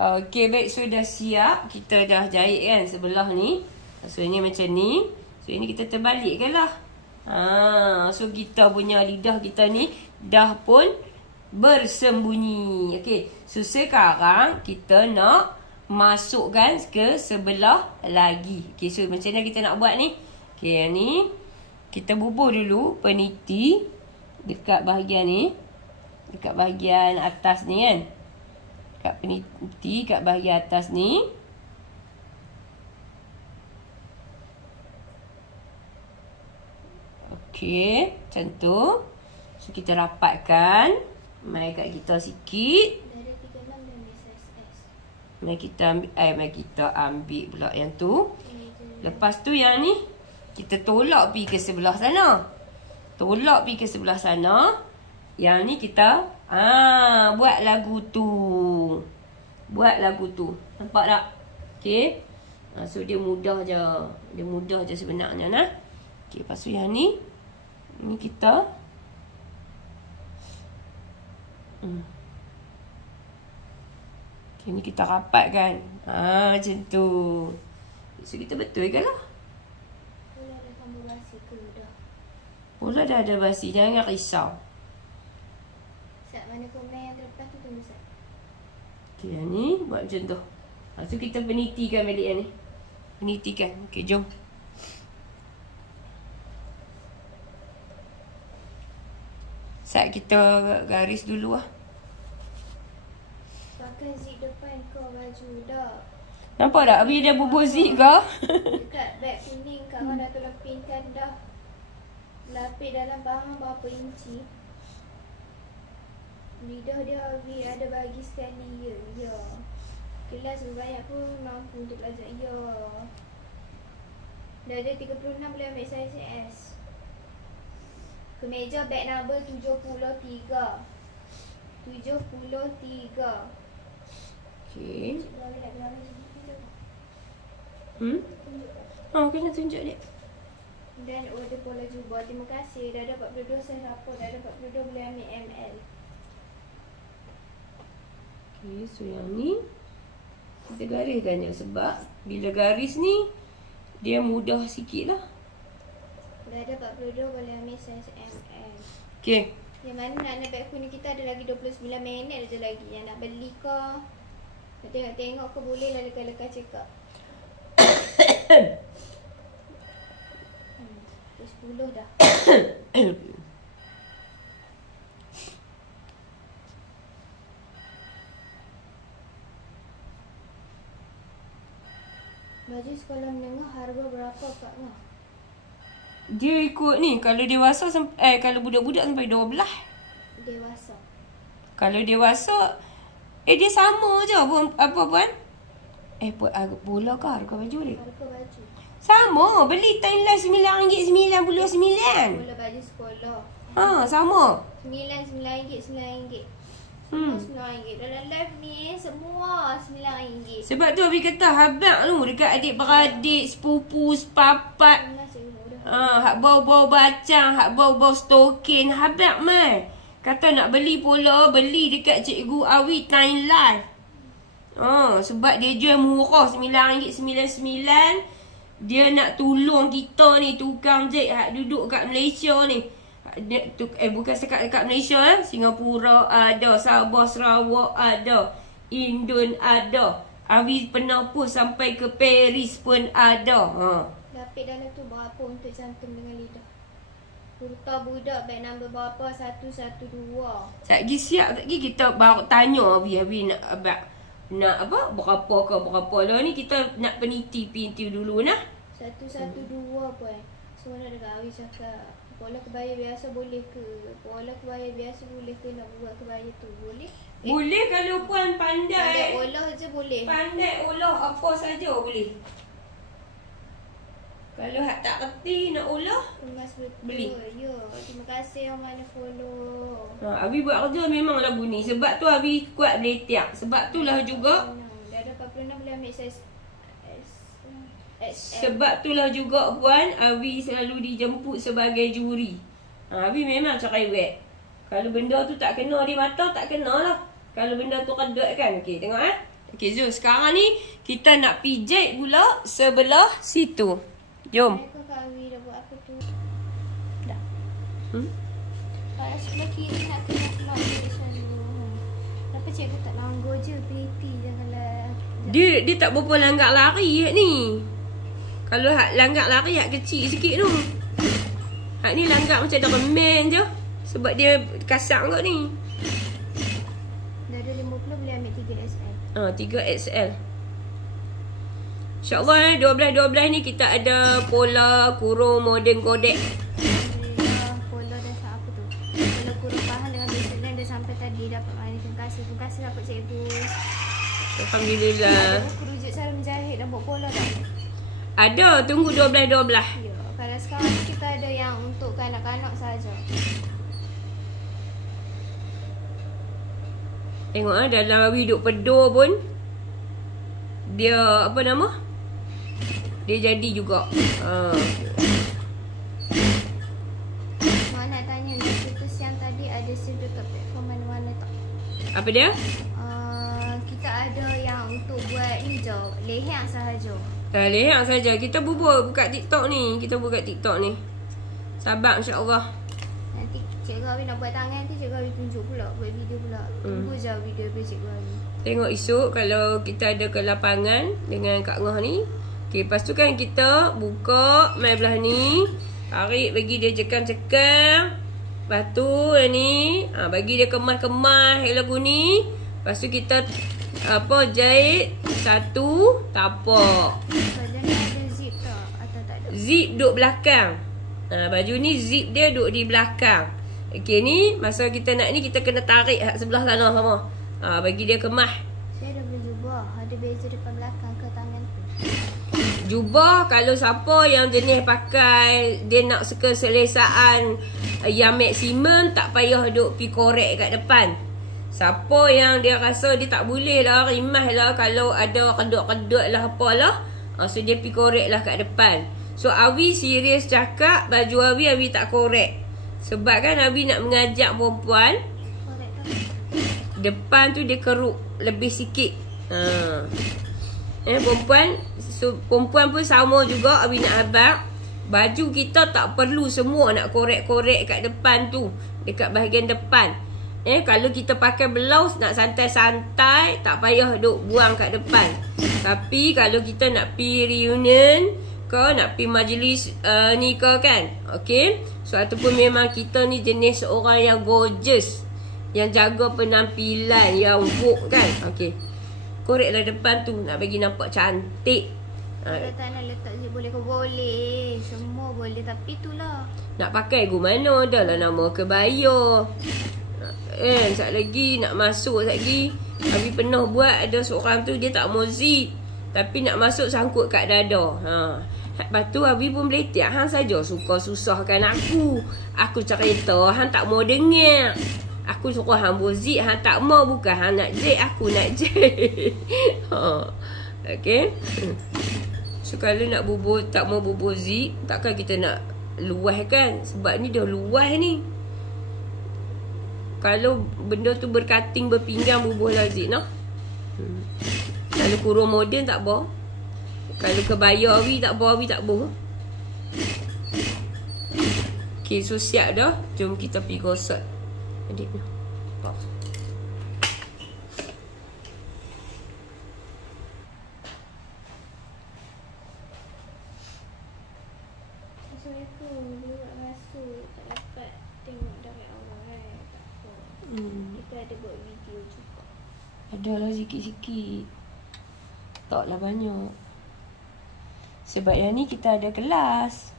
Okey, baik, sudah siap. Kita dah jahit kan sebelah ni. Maksudnya macam ni. So ini kita terbalikkan lah. So kita punya lidah kita ni dah pun bersembunyi. Okey. So sekarang kita nak masukkan ke sebelah lagi. Okey, so macam mana kita nak buat ni? Okey, ni kita bubuh dulu peniti dekat bahagian ni. Dekat bahagian atas ni kan. Dekat peniti kat bahagian atas ni. Okey, macam tu. So kita rapatkan. Mai kat kita sikit. Mari kita ambil pula yang tu. Lepas tu yang ni kita tolak pergi ke sebelah sana. Tolak pergi ke sebelah sana. Yang ni kita buat lagu tu. Buat lagu tu. Nampak tak? Okey. So dia mudah je. Dia mudah je sebenarnya nah. Okey, lepas tu yang ni kita Okay, ni kita rapatkan. Macam tu. So kita betulkan lah. Pula ada tambah basi ke dah? Pula dah ada basi. Jangan risau. Sat mana komen yang terlepas tu tunggu Sat. Okay, yang ni buat macam tu. So kita penitikan balik yang ni. Penitikan. Okay, jom. Sat kita garis dulu lah. Pakai zip depan kau baju dah. Nampak tak? Habis dah bubur zip kau. Dekat beg kuning kau dah terlepinkan dah. Lapis dalam bahan berapa inci. Lidah dia Abi ada bagi sekali. Ya. Kelas berbanyak pun mampu untuk belajar. Ya. Dah ada 36 boleh ambil saiz S. Kemeja beg number 73. 73. Okay. Cik Bawi nak bilang macam tu. Kena tunjuk dia. Dan order pola jubah. Terima kasih. Dah ada 42 saya rapor. Dah ada 42 boleh ambil ML. Okay, so yang ni kita gariskan je. Sebab bila garis ni dia mudah sikit lah. Dah ada 42 boleh ambil saiz ML. Okay. Yang mana nak naik beg kuning kita ada lagi 29 minit je lagi. Yang nak beli ke, nak tengok-tengok ke boleh lah lekas-lekas cakap. 10 dah. Baju sekolah menengah harga berapa Kak Ngah? Dia ikut ni. Kalau dewasa kalau budak-budak sampai 12. Dewasa. Kalau dewasa dia sama je. Apa puan? Bola ke harga baju dia? Harga baju. Sama. Beli timeline RM9.99. Bola baju sekolah. Sama. RM9, semua RM9. Dalam live ni semua RM9. Sebab tu Abi kata habaq tu dekat adik-beradik, sepupu, sepapat. Hak bau-bau bacang, hak bau-bau stokin, habaq mai. Kata nak beli pula, beli dekat Cikgu Awi Time Live. Sebab dia jual murah RM9.99. Dia nak tolong kita ni tukang jahit hak duduk kat Malaysia ni. Bukan sekat dekat Malaysia Singapura ada, Sabah, Sarawak ada, Indon ada. Awi pernah post sampai ke Paris pun ada. Lapis dalam tu berapa untuk cantum dengan lidah? Kurta budak beg number berapa? 112. Sekejap lagi siap. Sekejap lagi kita baru tanya Abi nak apa? Berapa lah ni kita nak peniti dulu nah. 112 pun. Semua nak dekat Awi cakap. Pola kebaya biasa boleh ke? Pola kebaya biasa boleh ke nak buat kebaya tu? Boleh? Boleh kalau puan pandai. Pandai olah je boleh. Pandai olah apa saja boleh. Kalau hak tak kerti nak olah, Emas betul. beli. Ya, terima kasih yang mana follow. Abi buat kerja memanglah bunyi. Sebab tu Abi kuat letak. Sebab tu lah juga. Dah ada 46 boleh ambil saiz XL. Sebab tu lah juga puan, Abi selalu dijemput sebagai juri. Abi memang cakap wet. Kalau benda tu tak kena di mata, tak kena lah. Kalau benda tu redak kan. Okey, tengok Okey Zul, sekarang ni kita nak pijit pula sebelah situ. Jom. Kau Kak Awi dah buat apa tu? Dah. Kalau sebelah kiri nak kena keluar dari sana. Kenapa cikgu tak langgar je peliti janganlah. Dia tak berapa langgar lari ni. Kalau hak langgar lari hak kecil sikit tu. Hak ni langgar macam ada remen je. Sebab dia kasar kot ni. Dah ada 50 boleh ambil 3XL. 3XL. InsyaAllah 12-12 ni kita ada pola kurung moden kodek. Alhamdulillah pola dah apa tu. Pola kurung bahan dengan baseline dah sampai tadi dapat main. Terima kasih dapat cikgu. Alhamdulillah. Buku rujuk cara menjahit dan buat pola tak? Ada, tunggu 12-12. Ya, kalau sekarang ni kita ada yang untuk kanak-kanak saja. Tengok dalam hidup pedur pun dia apa nama? Dia jadi juga. Mak nak tanya ni, kita siang tadi ada save dekat platform mana-mana tak? Apa dia? Kita ada yang untuk buat ni je, leher sahaja. Dah leher saja. Kita buka TikTok ni. Sabar insya-Allah. Nanti Cikgu Awi nak buat tangan tu, Cikgu Awi tunjuk pula, buat video pula. Tunggu je video Cikgu Awi. Tengok esok kalau kita ada ke lapangan dengan Kak Ngah ni. Okey, lepas tu kan kita buka mai belah ni. Tarik bagi dia cekam-cekam. Lepas tu ni, bagi dia kemas-kemas lagu ni. Lepas tu kita jahit satu tapak. Kalau ni ada zip tak atau tak ada? Zip duduk belakang. Baju ni zip dia duduk di belakang. Okey ni masa kita nak ni kita kena tarik sebelah sana sama. Bagi dia kemas. Saya dah beli jubah. Ada beza depan belakang ke tangan tu. Jubah kalau siapa yang jenis pakai dia nak keselesaan yang maksimum tak payah duk pi korek kat depan. Siapa yang dia rasa dia tak boleh lah, rimah lah kalau ada kedut-kedut lah apalah, so dia pi korek lah kat depan. So Awi serius cakap baju Awi tak korek. Sebab kan Awi nak mengajak perempuan Korek tak? depan tu dia keruk lebih sikit. Perempuan pun sama juga. Awi nak abang baju kita tak perlu semua nak korek-korek kat depan tu, dekat bahagian depan. Kalau kita pakai blouse nak santai-santai tak payah duk buang kat depan. Tapi kalau kita nak pi reunion ke nak pi majlis ni ke kan, okey, so ataupun memang kita ni jenis orang yang gorgeous, yang jaga penampilan yang woke kan, okey, koreklah depan tu nak bagi nampak cantik. Kalau tak nak letak zip boleh ke? Boleh. Semua boleh. Tapi itulah. Nak pakai ke mana? Dah lah nama kebaya. Sekejap lagi nak masuk lagi. Abi pernah buat ada seorang tu dia tak mau zip. Tapi nak masuk sangkut kat dada. Lepas tu Abi pun meletik. Hang saja suka susahkan aku. Aku cerita hang tak mau dengar. Aku suruh hang buat zip, hang tak mau. Bukan hang nak zip, aku nak zip. Okay. So kalau nak bubur, tak mau bubur zip, takkan kita nak luas kan? Sebab ni dah luas ni. Kalau benda tu berkating, berpinggang, bubur lah zip noh. Kalau kurung moden tak apa. Kalau kebaya Awi tak apa, Awi tak apa. Okay, so siap dah. Jom kita pergi gosok adik ni. Assalamualaikum. Dulu nak masuk tak dapat tengok dari awal kan. Tak apa. Kita ada buat video juga. Adalah sikit-sikit. Taklah banyak. Sebab yang ni kita ada kelas.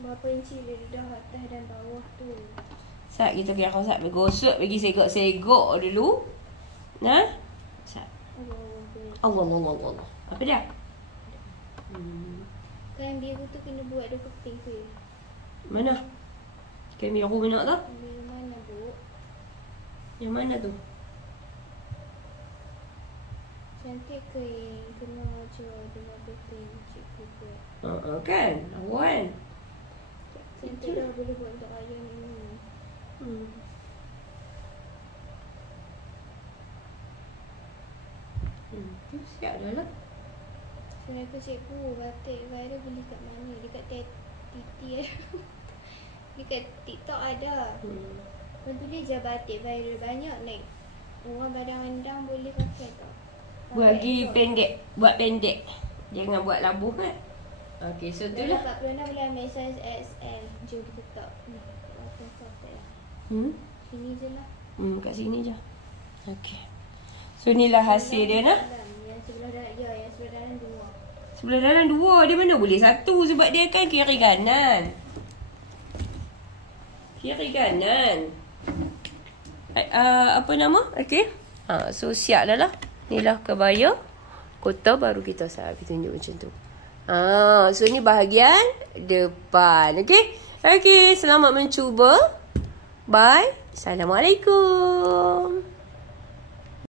Berapa inci dari dah atas dan bawah tu? Sat kita kira sat bagi gosok, bagi segok-segok dulu. Nah. Sat. Allah. Apa dia? Kain biru tu kena buat dua keping tu. Mana? Kain biru mana tu? Biru mana bu? Yang mana tu? Cantik kain. Kena jual dua keping cikgu buat. Kan? Awan. Cantik dah boleh buat untuk ayam ini. Tu siap dah lah. Sebenarnya cikgu, batik viral beli kat mana? Dekat Titi dekat TikTok ada. Tulis je batik viral, banyak like orang badan rendang boleh pakai tau. Bagi pendek, buat pendek. Jangan buat labuh kan. Okey, so tu lah. 46 boleh ambil size XL. Jom kita tak ni. Sini je lah. Kat sini je. Okey. So inilah hasil dia nah. Yang sebelah dalam, yang sebelah dalam 2. Sebelah dalam 2, dia mana boleh 1 sebab dia kan kiri kanan. Kiri kanan. Apa nama? Okey. So siap dah lah. Inilah kebaya. Kota baru kita tunjuk macam tu. So ni bahagian depan. Okey. Okey, selamat mencuba. Bye. Assalamualaikum.